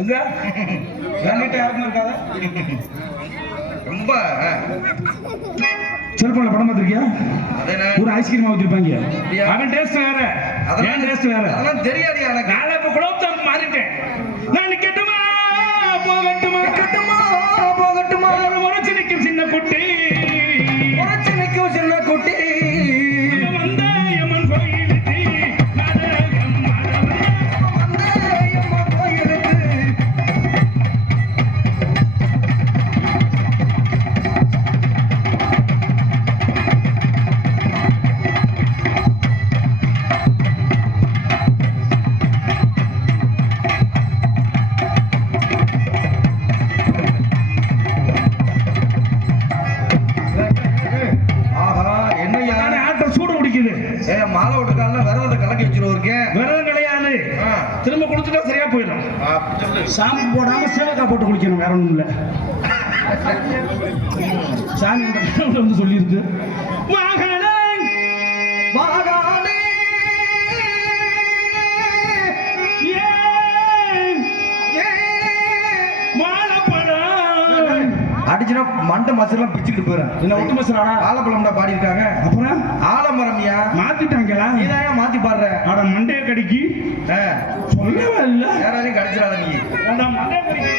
எங்க? என்கிட்ட யாருக்கும் இருக்காத? ரொம்ப செல்போன்ல படம் பார்த்திருக்கியா? ஒரு ஐஸ்கிரீம் வச்சிருப்பாங்க? அவன் டேஸ்ட் வேற. என் டேஸ்ட் வேற? அதெல்லாம் தெரியாதியா எனக்கு. நான் இப்ப குலோப்ஜாம் மாறிட்டேன். நான் நிக்கட்டுமா? போகட்டுமா? கட்டுமா போகட்டுமா? ஒரு முறைச்சு நிக்கும் சின்ன குட்டி. உரைச்சு நிக்கும் சின்ன குட்டி. சூடு பிடிக்குது ஏ மாலை விட்டுக்கால விரதத்தை கலக்கி வச்சிருவோம் இருக்கேன் விரதம் கிடையாது. ஆ. திரும்ப குளிச்சுட்டா சரியா போயிடும். சாம்பு போடாம சேவக்காய் போட்டு குளிக்கணும் வேற ஒண்ணும் இல்ல. சாமி வந்து சொல்லியிருக்கு. வாகனே மகானே அடிச்சுனா மண்டை மசலாம் பிச்சுக்கிட்டு போயிடும் என்ன ஒட்டு மசாலா ஆலப்பழம்டா பாடி இருக்காங்க அப்புறம் ஆலமரம்யா மாத்திட்டாங்களா? நீதான் மாத்தி பாடுற? அட மண்டைய கடிக்கு? சொல்லவே இல்ல. யாராலையும் கடிச்சிடாத நீ. அட மண்டைய